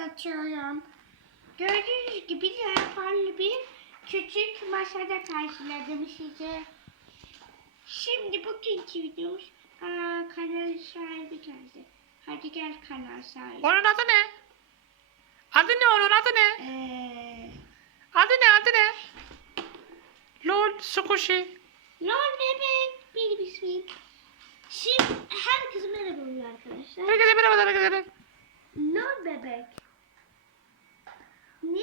atıyorum. Gördüğünüz gibi farklı bir küçük masada karşıladım size. Şimdi bugünkü videomuz aa, kanal sahibi geldi. Hadi gel kanal sahibi. Onun adı ne? Adı ne onun adı ne? Eee... Adı ne adı ne? Lol Squishy. Lol bebek benim ismim. Şimdi herkese merhaba arkadaşlar. Herkese merhaba arkadaşlar. Lol bebek.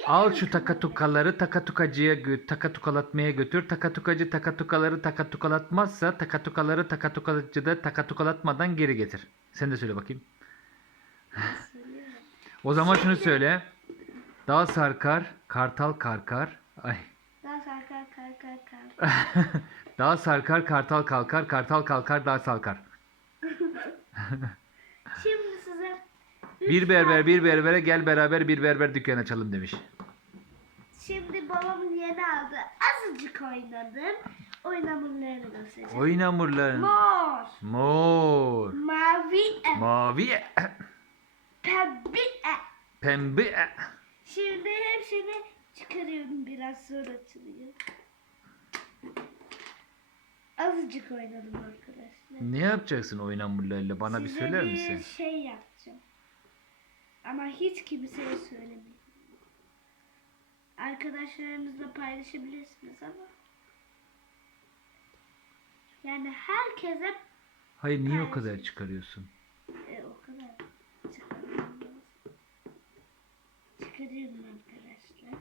Al şu takatukaları takatukacıya gö takatukalatmaya götür. Takatukacı takatukaları takatukalatmazsa takatukaları takatukalacı da takatukalatmadan geri getir. Sen de söyle bakayım. O zaman şunu söyle. Dağ sarkar, kartal karkar. Ay. Daha sarkar kar kar kar. dağ sarkar, kartal kalkar, kartal kalkar, dağ sarkar. Bir berber bir berbere gel beraber bir berber dükkan açalım demiş. Şimdi babamın yeni aldı. Azıcık oynadım. Oyun hamurlarını göstereceğim. Oyun hamurların. Mor, Mor. mavi, e, Mavi. pembe. e. Pembe. Şimdi hepsini çıkarıyorum biraz sonra açılıyor. Azıcık oynadım arkadaşlar. Ne yapacaksın oyun hamurlarıyla bana bir Size söyler bir misin? şey yapacağım. Ama hiç kimseye söylemeyin. Arkadaşlarınızla paylaşabilirsiniz ama yani herkese Hayır niye o kadar çıkarıyorsun? e, o kadar lazım. Çıkarıyorum arkadaşlar.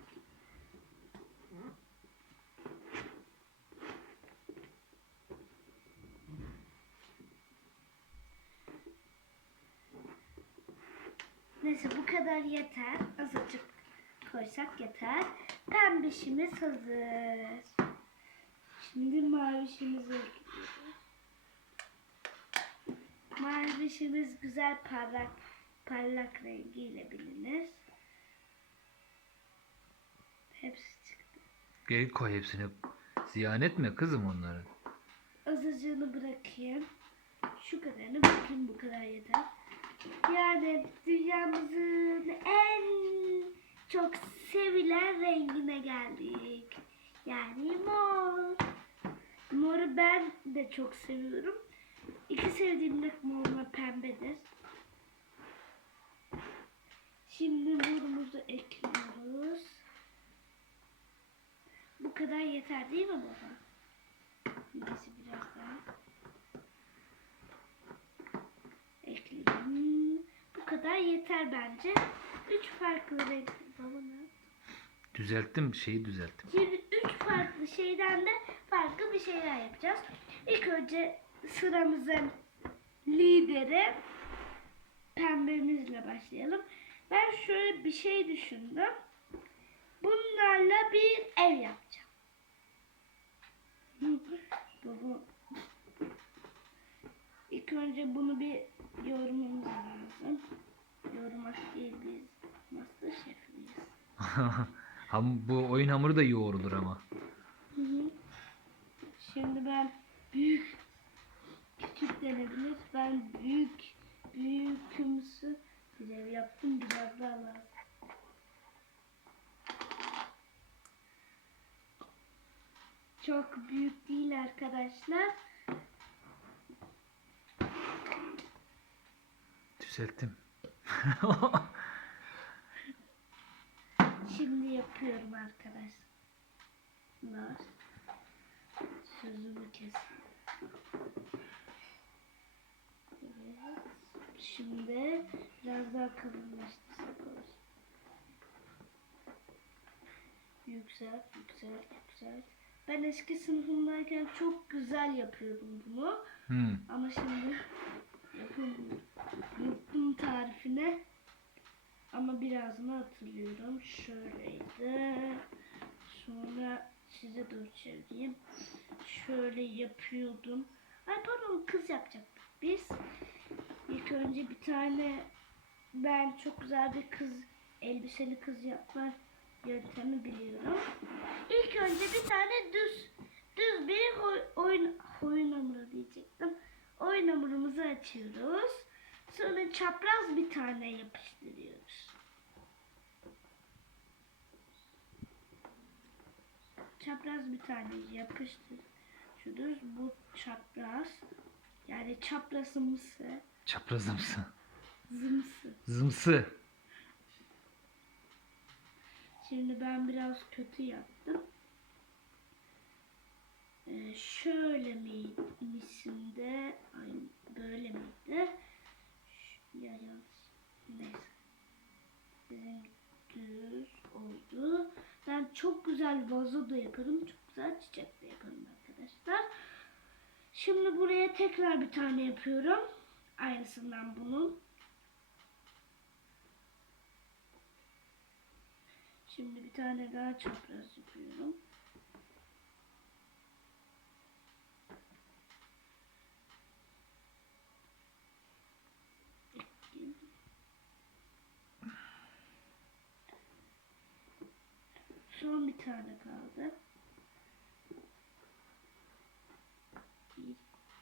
Neyse bu kadar yeter. Azıcık koysak yeter. Pembişimiz hazır. Şimdi mavişimizi. Mavişimiz güzel parlak parlak rengiyle bilinir. Hepsi çıktı. Geri koy hepsini. Ziyan etme kızım onları. Azıcığını bırakayım. Şu kadarını bırakayım bu kadar yeter. Yani dünyamızın en çok sevilen rengine geldik. Yani mor. Moru ben de çok seviyorum. İki sevdiğim renk mor ve pembedir. Şimdi morumuzu ekliyoruz. Bu kadar yeter değil mi baba? Neyse biraz daha. Ekleyelim. Kadar yeter bence. Üç farklı renk. Baba ne? Düzelttim şeyi düzelttim. Şimdi üç farklı şeyden de farklı bir şeyler yapacağız. İlk önce sıramızın lideri pembemizle başlayalım. Ben şöyle bir şey düşündüm. Bunlarla bir ev yapacağım. Baba. İlk önce bunu bir yorumumuz lazım. Yormak değil biz master şefiyiz. Ham, bu oyun hamuru da yoğrulur ama. Hı hı. Şimdi ben büyük küçük denebilir. Ben büyük büyükümsü ev yaptım biraz daha lazım. Çok büyük değil arkadaşlar. Düzelttim. Şimdi yapıyorum arkadaşlar. Sözümü kes. Evet. Şimdi biraz daha kalınlaştırsak olur. Yükselt, yükselt, yükselt. Ben eski sınıfımdayken çok güzel yapıyordum bunu. Hmm. Ama şimdi yapamıyorum. Unuttum tarifini. Ama birazını hatırlıyorum. Şöyleydi. Sonra size doğru çevireyim. Şöyle yapıyordum. Ay pardon kız yapacaktık biz. İlk önce bir tane ben çok güzel bir kız elbiseli kız yapma yöntemi biliyorum. İlk önce bir tane düz düz bir oy- oyun oyun hamuru diyecektim. Oyun hamurumuzu açıyoruz. Sonra çapraz bir tane yapıştırıyoruz. Çapraz bir tane yapıştırıyoruz. Bu çapraz. Yani çaprazımsı. Çaprazımsı. Zımsı. Zımsı. Şimdi ben biraz kötü yaptım. Ee, şöyle miymişim de, ay böyle miydi? Ş- Ya yanlış. Neyse. Bizim düz oldu. Ben çok güzel vazo da yaparım. Çok güzel çiçek de yaparım arkadaşlar. Şimdi buraya tekrar bir tane yapıyorum. Aynısından bunun. Şimdi bir tane daha çapraz yapıyorum. Son bir tane kaldı.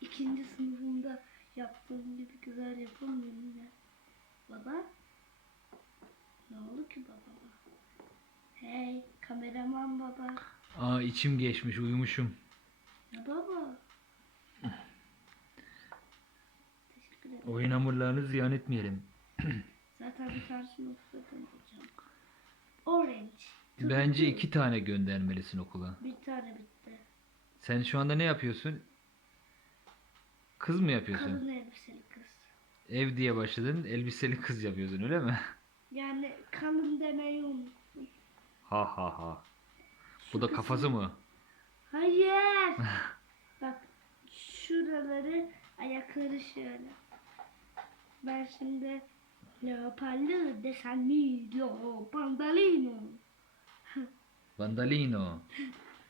İkinci sınıfımda yaptığım gibi güzel yapamıyorum ya. Baba? Ne oldu ki babama? Hey kameraman baba. Aa içim geçmiş uyumuşum. Ya baba. Teşekkür ederim. Oyun hamurlarını ziyan etmeyelim. Zaten bir göndereceğim. Orange. Bence iki tane göndermelisin okula. Bir tane bitti. Sen şu anda ne yapıyorsun? Kız mı yapıyorsun? Kalın elbiseli kız. Ev diye başladın, elbiseli kız yapıyorsun öyle mi? Yani kalın demeyi unuttum. Ha ha ha. Bu da kafası mı? Hayır. Bak şuraları ayakları şöyle. Ben şimdi leoparlı desenli lo Bandalino,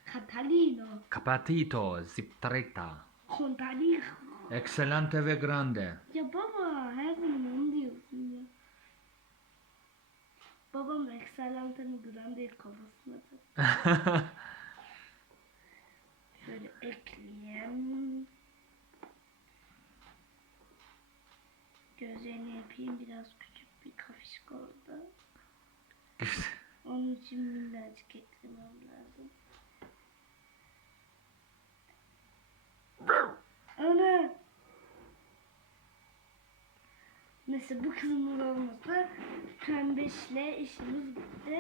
catalino capatito, ziptreta, contadino. excelente ve grande. Ya baba her zaman onu diyorsun ya. Babam Excellente'nin Grande kafasına tak. Şöyle ekleyeyim. Gözlerini yapayım biraz küçük bir kafişk oldu. Onun için minnacık eklemem lazım. Ana! Neyse bu kızımız olmasa pembişle işimiz bitti.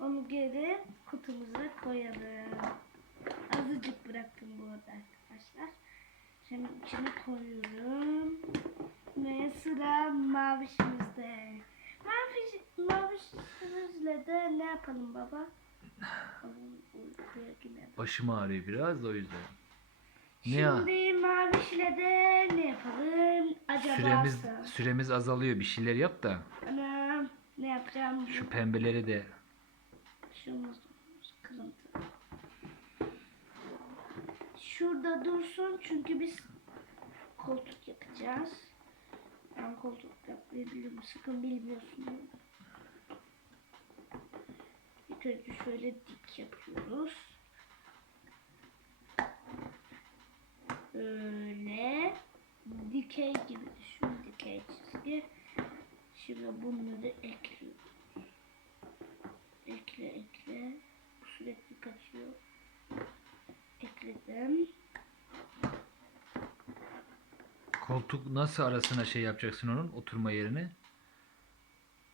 Onu geri kutumuza koyalım. Azıcık bıraktım bu arada arkadaşlar. Şimdi içine koyuyorum. Ve sıra mavişimizde. Maviş, mavişimizle de ne yapalım baba? Başım ağrıyor biraz da o yüzden. Ne ya? Şimdi mavişle de ne yapalım? Acaba Süremiz süremiz azalıyor. Bir şeyler yap da Anam ne yapacağım? şu pembeleri de Şumuz kırıntı. Şurada dursun çünkü biz koltuk yapacağız. Ben koltuk yapmayı biliyorum. Sakın bilmiyorsun. İlk önce şöyle dik yapıyoruz. Böyle dikey gibi düşün. Dikey çizgi. Şimdi bunları ekliyoruz. Ekle ekle. Bu sürekli kaçıyor. Ekledim. Koltuk nasıl arasına şey yapacaksın onun oturma yerini?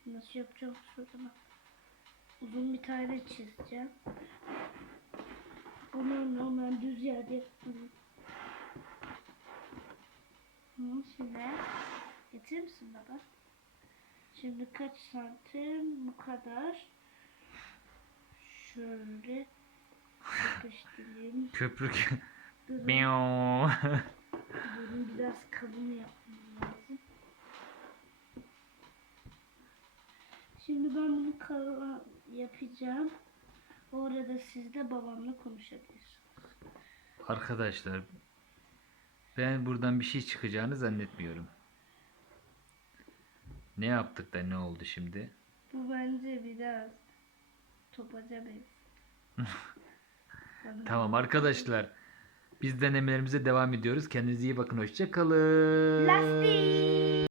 Nasıl yapacağım şurada Uzun bir tane çizeceğim. Onu normal düz yerde. Hı, şimdi getirir misin baba? Şimdi kaç santim? Bu kadar. Şöyle yapıştırayım. Köprük. Miau. Durun biraz kalın yapmam lazım. Şimdi ben bunu kalın yapacağım. Orada siz de babamla konuşabilirsiniz. Arkadaşlar ben buradan bir şey çıkacağını zannetmiyorum. Ne yaptık da ne oldu şimdi? Bu bence biraz topaca benziyor. Tamam arkadaşlar. Biz denemelerimize devam ediyoruz. Kendinize iyi bakın. Hoşçakalın. Lastik.